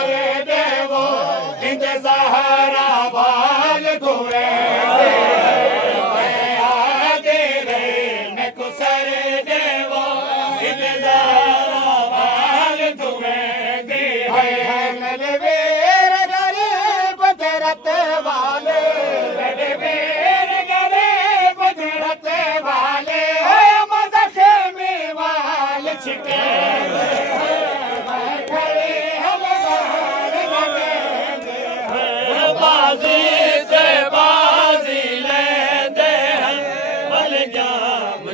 करे देवो इंद ज़हरा बाल धुए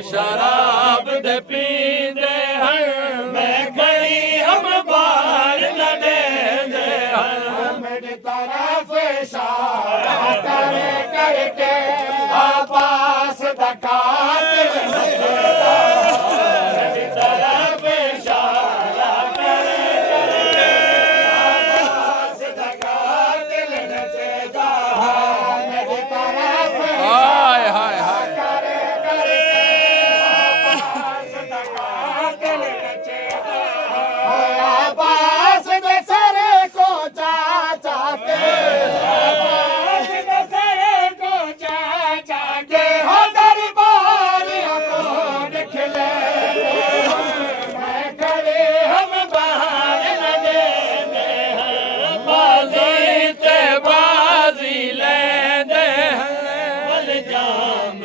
शराब दे पींदे हैं मैं खड़ी हम बार न देंदे हैं मेरी तरफ इशारा करे करके आपास दकात मेरी तरफ इशारा करे करके आपास दकात नचेगा मेरी तरफ हाय हाय हाय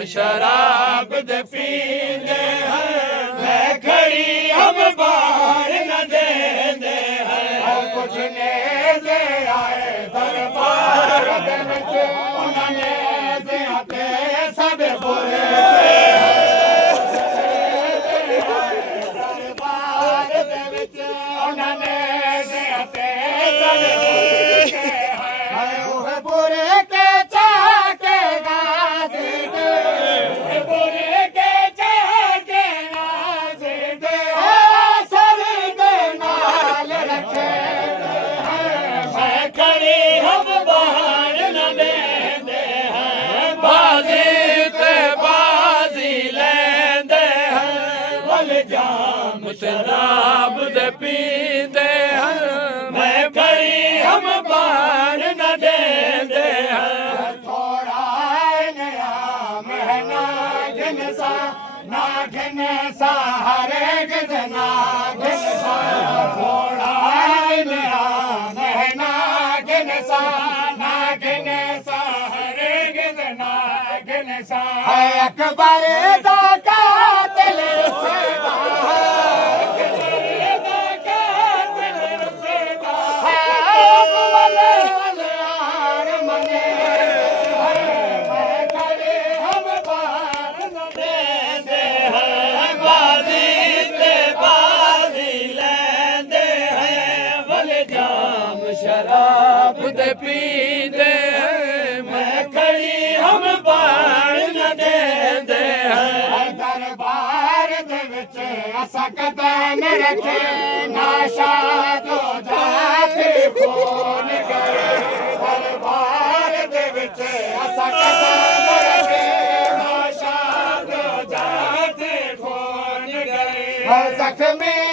शराब दे पींदे हैं मैं खड़ी हम बाहर न देंदे हैं कुछ नेज़े आए दरबार दे विच उन्होंने ज़ियाते सब बुरे दरबार दे विच उन्होंने ज़ियाते सब बुरे बुरे के चाह के गाज़ी शराब दे पींदे हैं मैं खड़ी हम बार न देंदे हैं थोड़ा नया महना घिनसा ना घिनसा हरे गिजना घिनसा थोड़ा नया महना घिनसा ना घिनसा हरे गिजना घिनसा अकबर दा कातिल सदा शराब दे पींदे हैं मैं खड़ी हम बार न देंदे हैं दरबार दे विच असां कदम रखे नाशा तो जाके खून करे दरबार दे विच असां कदम रखे नाशा तो जाके खून करे जख्मी